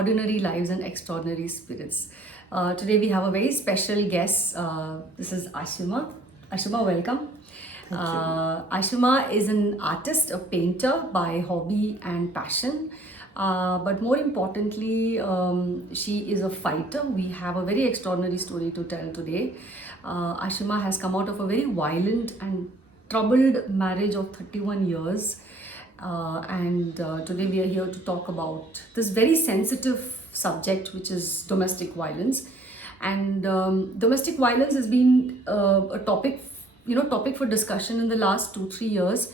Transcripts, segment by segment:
ordinary lives and extraordinary spirits. Today we have a very special guest. This is Ashima. Ashima, welcome. Thank you. Ashima is an artist, a painter by hobby and passion. But more importantly, she is a fighter. We have a very extraordinary story to tell today. Ashima has come out of a very violent and troubled marriage of 31 years. And today we are here to talk about this very sensitive subject, which is domestic violence. And domestic violence has been a topic for discussion in the last 2-3 years.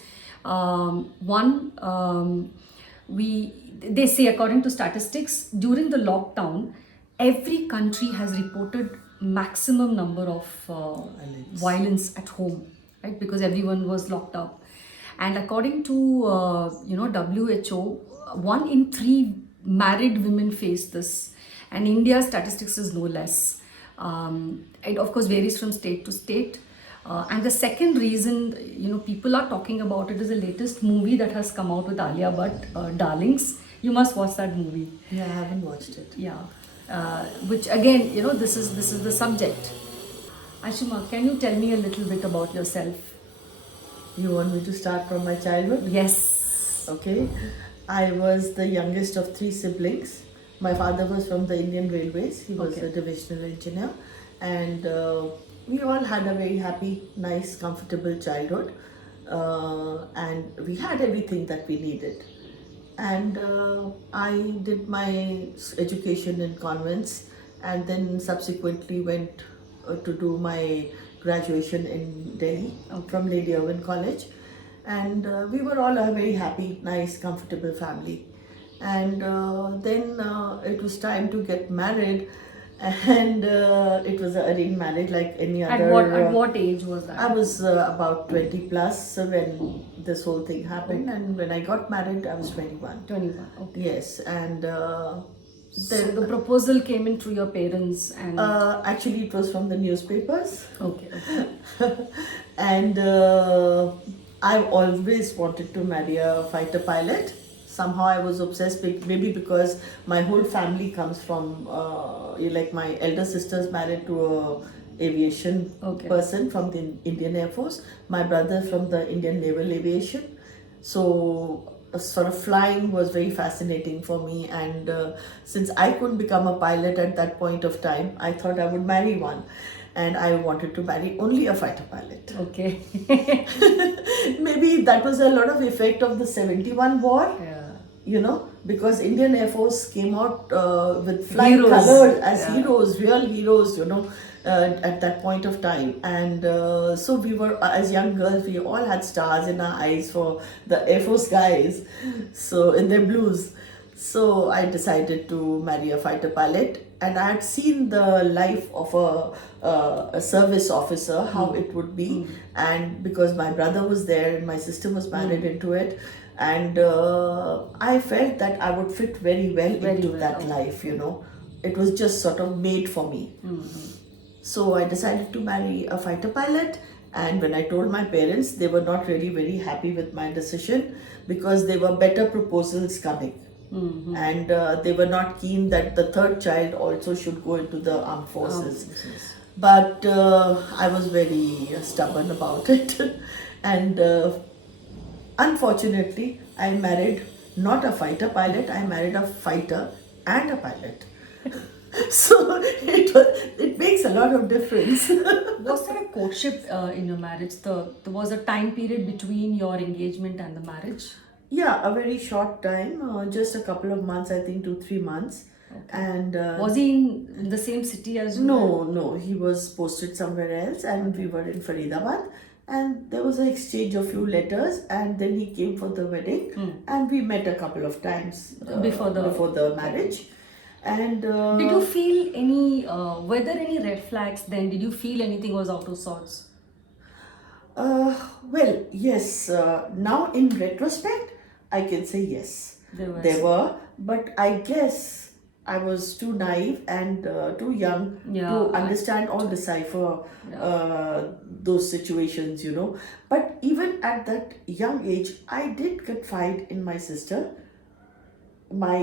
They say, according to statistics, during the lockdown, every country has reported maximum number of violence at home, right? Because everyone was locked up. And according to WHO, 1 in 3 married women face this, and India's statistics is no less. It of course varies from state to state. And the second reason, people are talking about it is the latest movie that has come out with Alia Bhatt, Darlings. You must watch that movie. Yeah, I haven't watched it. Yeah, which again, this is the subject. Ashima, can you tell me a little bit about yourself? You want me to start from my childhood? Yes. Okay. I was the youngest of 3 siblings. My father was from the Indian Railways. He was a divisional engineer. And we all had a very happy, nice, comfortable childhood. And we had everything that we needed. And I did my education in convents and then subsequently went to do my graduation in Delhi from Lady Irwin College. And we were all a very happy, nice, comfortable family. And then it was time to get married, and it was an arranged marriage like any other. At what age was that? I was about 20 plus when this whole thing happened, and when I got married, I was 21. 21. Okay. Yes, and So the proposal came in through your parents, and actually it was from the newspapers. okay. And I've always wanted to marry a fighter pilot. Somehow I was obsessed, maybe because my whole family comes from, like my elder sister's married to a aviation person from the Indian Air Force. My brother from the Indian Naval Aviation. So sort of flying was very fascinating for me, and since I couldn't become a pilot at that point of time, I thought I would marry one. And I wanted to marry only a fighter pilot. Okay. Maybe that was a lot of effect of the 71 war. Yeah. Because Indian Air Force came out with flying colored as heroes, real heroes, at that point of time. And so we were, as young girls, we all had stars in our eyes for the Air Force guys, so in their blues. So I decided to marry a fighter pilot, and I had seen the life of a service officer, how it would be, and because my brother was there and my sister was married into it, and I felt that I would fit very well into that life. It was just sort of made for me. So I decided to marry a fighter pilot, and when I told my parents, they were not really very happy with my decision because there were better proposals coming. And they were not keen that the third child also should go into the armed forces. But I was very stubborn about it. And unfortunately, I married not a fighter pilot, I married a fighter and a pilot. So it makes a lot of difference. Was there a courtship in your marriage? There was a time period between your engagement and the marriage? Yeah, a very short time, just a couple of months, I think 2-3 months. Okay. And was he in the same city as you? No, he was posted somewhere else, and we were in Faridabad. And there was an exchange of few letters, and then he came for the wedding, and we met a couple of times before the marriage. And did you feel any? Were there any red flags then? Did you feel anything was out of sorts? Well, yes. Now in retrospect, I can say yes. There were, but I guess I was too naive and too young to understand or decipher those situations, But even at that young age, I did confide in my sister. My,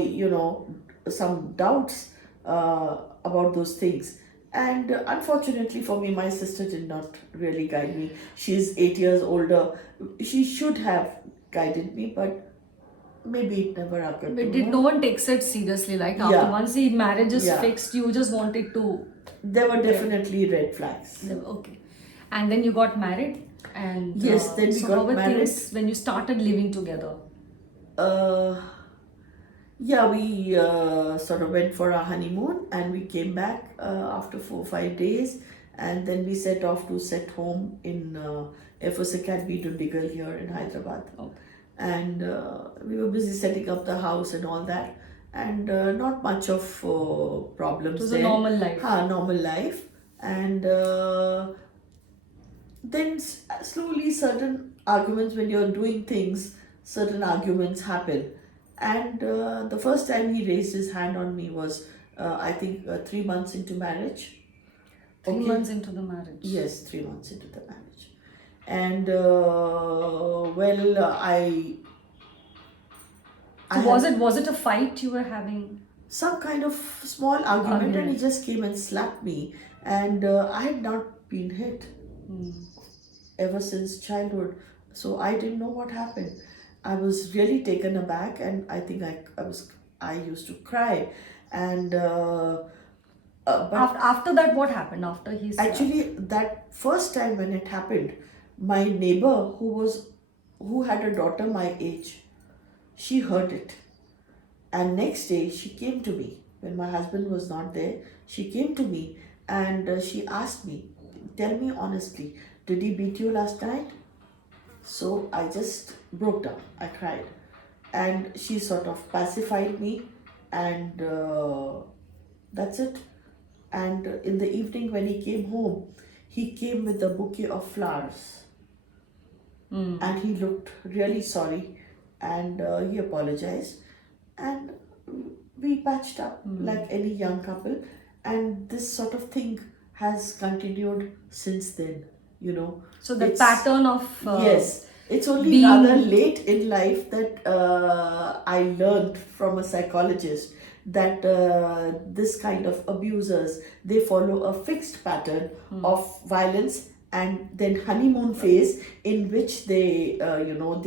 some doubts about those things. And unfortunately for me, my sister did not really guide me. She's 8 years older. She should have guided me, but maybe it never occurred to But did her. no one takes it seriously? Like after Yeah, once the marriage is yeah. fixed, you just wanted to. There were definitely red flags. Okay. And then you got married, and Yes, then we so how got were married. things when you started living together? Uh, yeah, we sort of went for our honeymoon and we came back after 4 or 5 days, and then we set off to set home in Air Force Academy to Diggle here in Hyderabad. Okay. And we were busy setting up the house and all that, and not much of problems It was there. a normal life. Normal life. And then slowly certain arguments, when you're doing things, certain arguments happen. And the first time he raised his hand on me was I think 3 months into marriage. 3 months into the marriage. Yes, 3 months into the marriage. And So I was it a fight you were having? some kind of small argument, and he Argument. just came and slapped me. And I had not been hit ever since childhood, so I didn't know what happened. I was really taken aback, and I think I used to cry. And but After that, what happened? After he actually, that first time when it happened, my neighbor who had a daughter my age, she heard it. And next day she came to me when my husband was not there. She came to me and she asked me, "Tell me honestly, did he beat you last night?" So I just broke down. I cried. And she sort of pacified me, and that's it. And in the evening, when he came home, he came with a bouquet of flowers, and he looked really sorry, and he apologized, and we patched up like any young couple. And this sort of thing has continued since then, you know. So the It's- pattern of Yes, it's only being- rather late in life that I learned from a psychologist that this kind of abusers, they follow a fixed pattern of violence, and then honeymoon phase in which they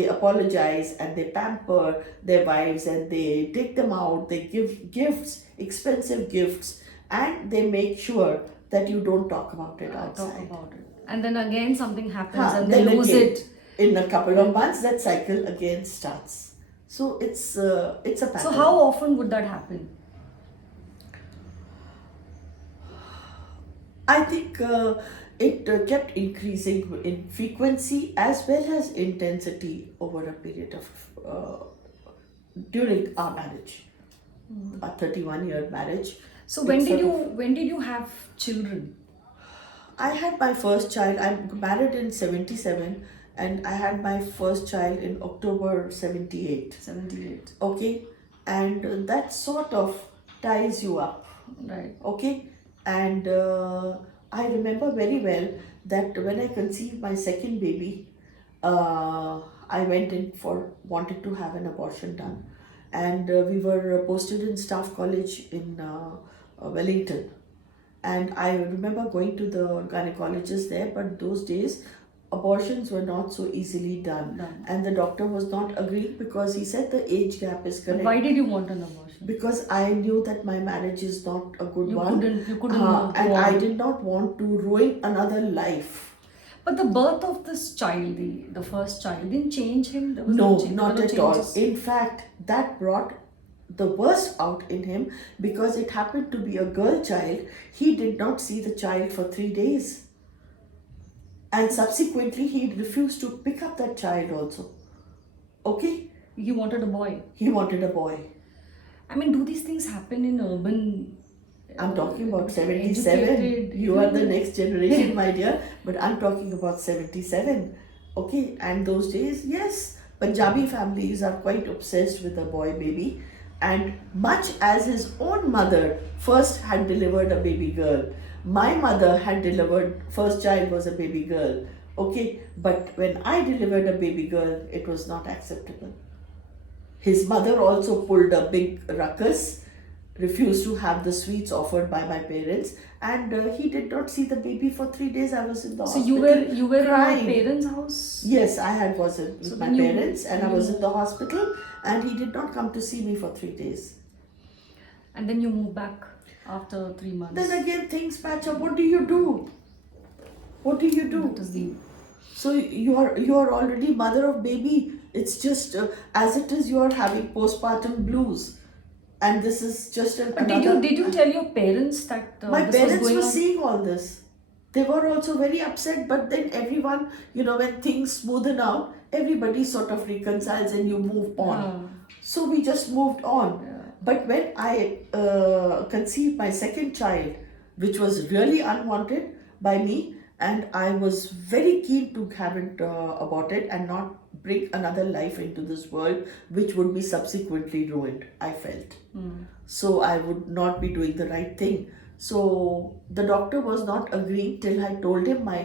they apologize and they pamper their wives, and they take them out, they give gifts, expensive gifts, and they make sure that you don't talk about it talk outside. about it, and then again something happens and Then they lose again, it. in a couple of months, that cycle again starts. So it's a pattern. So how often would that happen? I think it kept increasing in frequency as well as intensity over a period of during our marriage, a 31-year marriage. So when It's did sort of- you have children? I had my first child. I'm married in 77, and I had my first child in October 78. 78. Okay, and that sort of ties you up. Right. Okay, and I remember very well that when I conceived my second baby, I went in for wanted to have an abortion done, and we were posted in Staff College in Wellington. And I remember going to the gynecologist there, but those days abortions were not so easily done. And the doctor was not agreeing because he said the age gap is correct. Why did you want an abortion? Because I knew that my marriage is not a good You one. couldn't go And on. I did not want to ruin another life. But the birth of this child, the first child, didn't change him? There was No, change- there not were no at all. changes? In fact, that brought the worst out in him because it happened to be a girl child. He did not see the child for 3 days. And subsequently, he refused to pick up that child also. Okay? He wanted a boy. He wanted a boy. I mean, do these things happen in urban? I'm talking about 77. Educated- You are the next generation, my dear. But I'm talking about 77. Okay, and those days, yes, Punjabi families are quite obsessed with a boy baby. And much as his own mother first had delivered a baby girl, my mother had delivered, first child was a baby girl. Okay, but when I delivered a baby girl, it was not acceptable. His mother also pulled a big ruckus, refused to have the sweets offered by my parents, and he did not see the baby for 3 days. I was in the So hospital you were in your crying. parents' house. Yes, I had was it So with my when you parents, and I when was in the you hospital, and he did not come to see me for 3 days. and then you move back after 3 months. Then again, things patch up. What do you do? What do you That do? is the So you are already mother of baby. It's just as it is. You are having postpartum blues, and this is just But another. did you tell your parents that My this was parents going were on? seeing all this. They were also very upset. But then everyone, when things smoothen out, everybody sort of reconciles and you move on. Uh, So we just moved on. yeah. But when I conceived my second child, which was really unwanted by me, and I was very keen to have it aborted and not bring another life into this world, which would be subsequently ruined, I felt. So I would not be doing the right thing. So the doctor was not agreeing till I told him my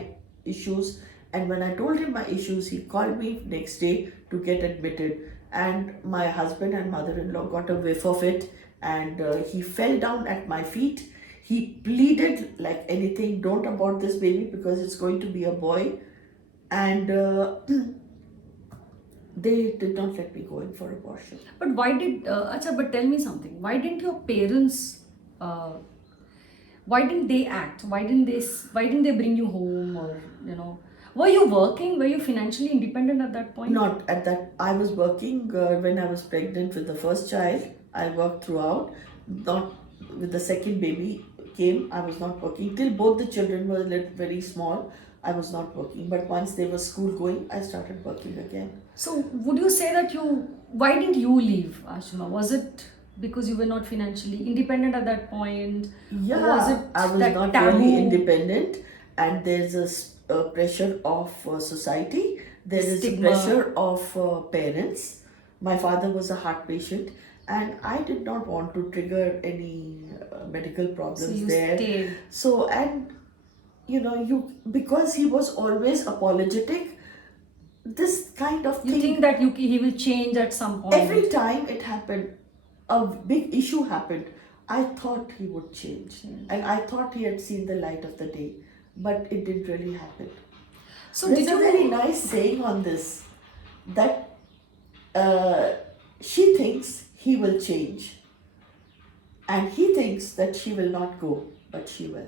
issues. And when I told him my issues, he called me next day to get admitted. And my husband and mother-in-law got a whiff of it, and he fell down at my feet. He pleaded like anything, don't abort this baby because it's going to be a boy. And they did not let me go in for abortion. But why did Acha, but tell me something. Why didn't your parents uh, why didn't they act? Why didn't they bring you home, or were you working? Were you financially independent at that point? Not at that. I was working when I was pregnant with the first child. I worked throughout. Not with the second baby came. I was not working till both the children were very small. I was not working. But once they were school going, I started working again. So would you say that why didn't you leave, Ashima? Was it because you were not financially independent at that point? Or was Yeah, it I was that not taboo? really independent, and there's a pressure of society. There is a Stigma. pressure of parents. My father was a heart patient, and I did not want to trigger any medical So problems you there. stayed. So, and you because he was always apologetic, this kind of You thing. think that he will change at some point? Every time it happened, a big issue happened, I thought he would change. And I thought he had seen the light of the day. But it didn't really happen. So There's did a you very nice saying on this, that she thinks he will change. And he thinks that she will not go, but she will.